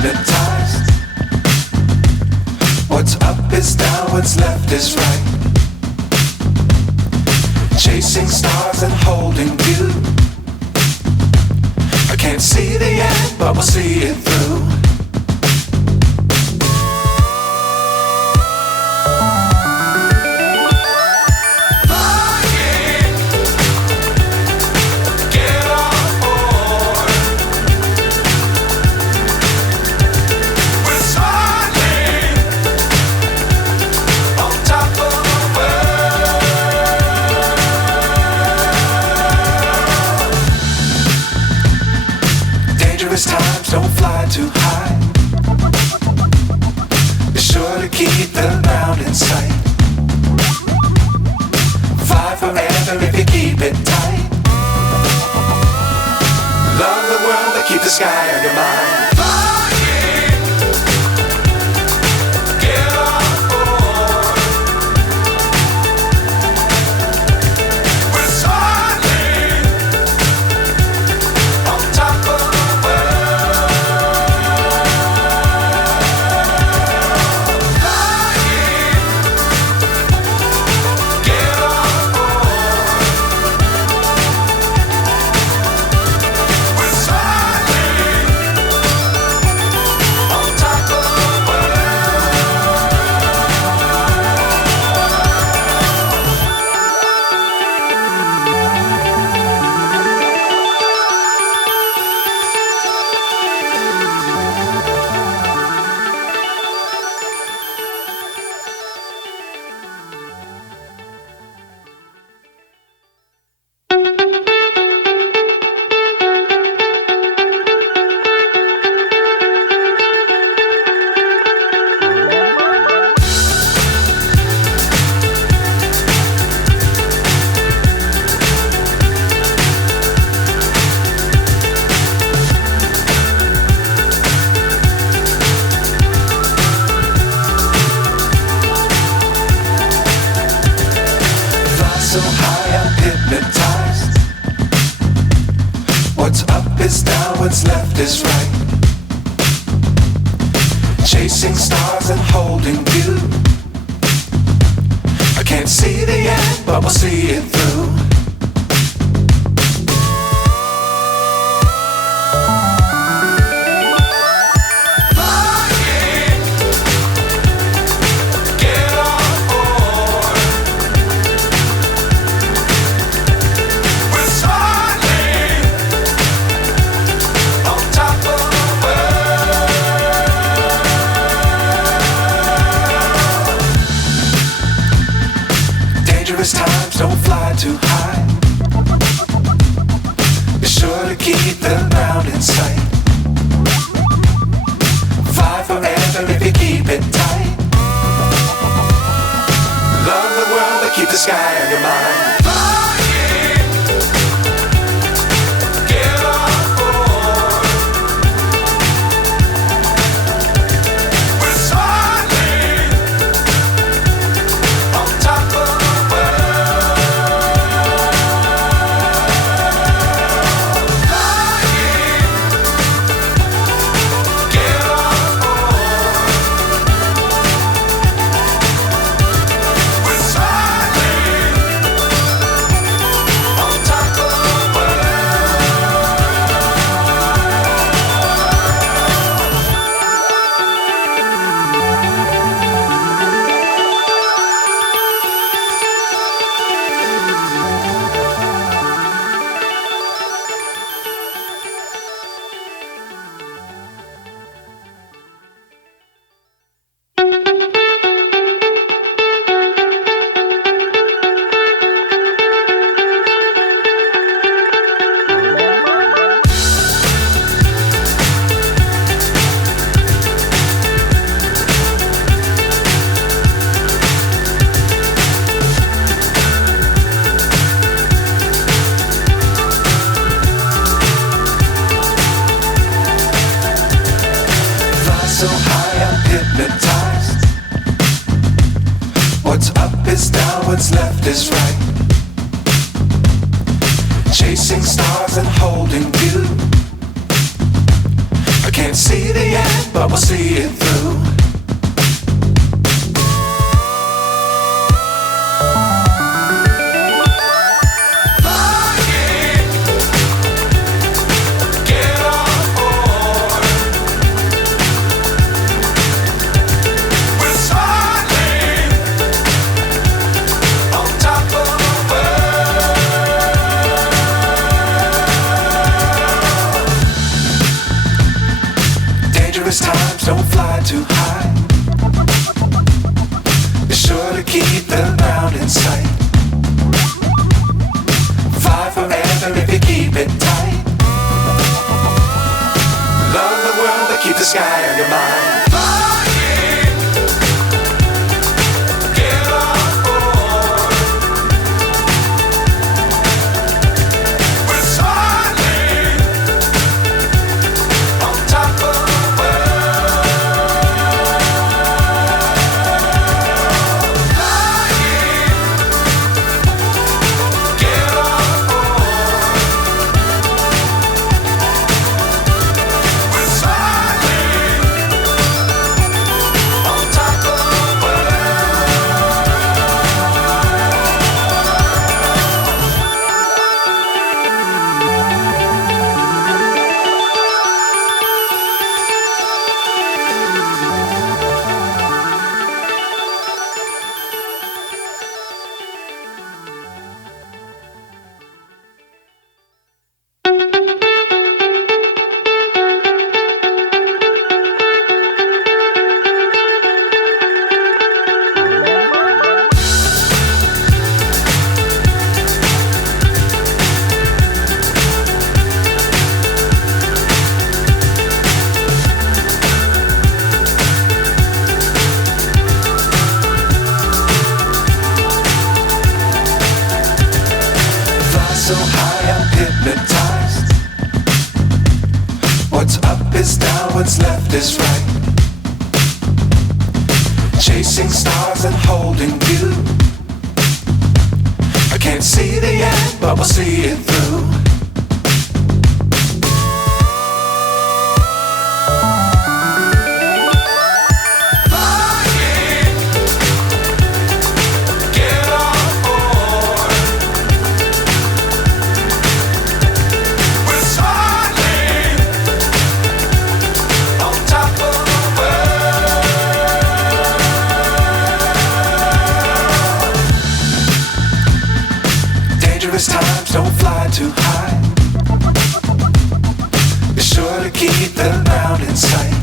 hypnotized. What's up is down, what's left is right. Chasing stars and holding you. I can't see the end, but we'll see it through. Times don't fly too high. Be sure to keep the ground in sight. Fly forever if you keep it tight. Love the world but keep the sky on your mind. So high I'm hypnotized. What's up is down, what's left is right. Chasing stars and holding you. I can't see the end, but we'll see it through. Times don't fly too high. Be sure to keep the ground in sight. Fly forever if you keep it tight. Love the world but keep the sky on your mind. So high I'm hypnotized. What's up is down, what's left is right. Chasing stars and holding you. I Can't see the end, but we'll see it through. Times don't fly too high. Be sure to keep the ground in sight. Fly forever if you keep it tight. Love the world but keep the sky on your mind. So high I'm hypnotized. What's up is down, what's left is right. Chasing stars and holding you. I can't see the end, but we'll see it through. Times don't fly too high. Be sure to keep the ground in sight.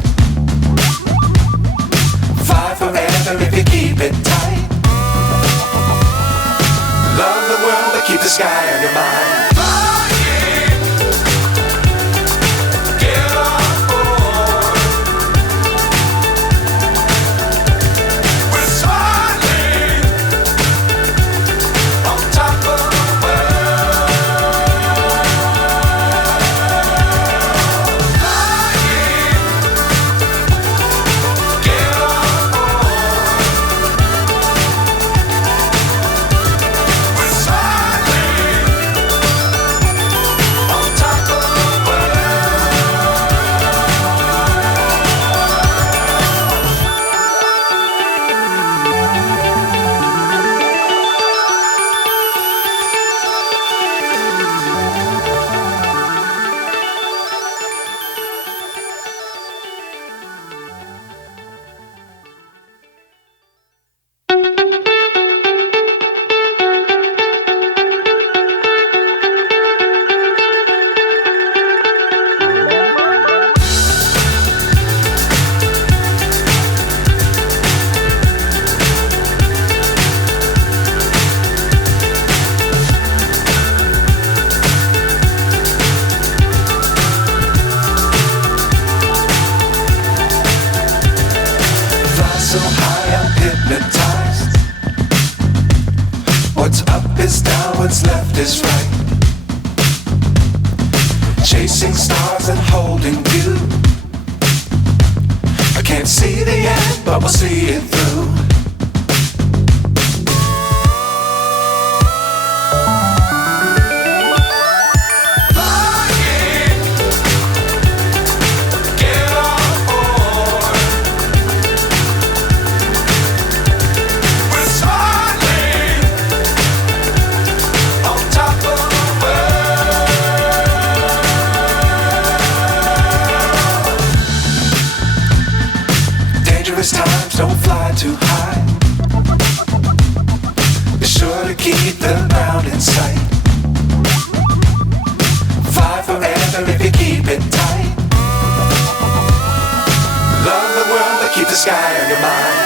Fly forever if you keep it tight. Love the world but keep the sky on your mind. So high I'm hypnotized. What's up is down, what's left is right. Chasing stars and holding you. I can't see the end, but we'll see it through. Flying, get Dangerous times, don't fly too high. Be sure to keep the ground in sight. Fly forever if you keep it tight. Love the world, but keep the sky on your mind.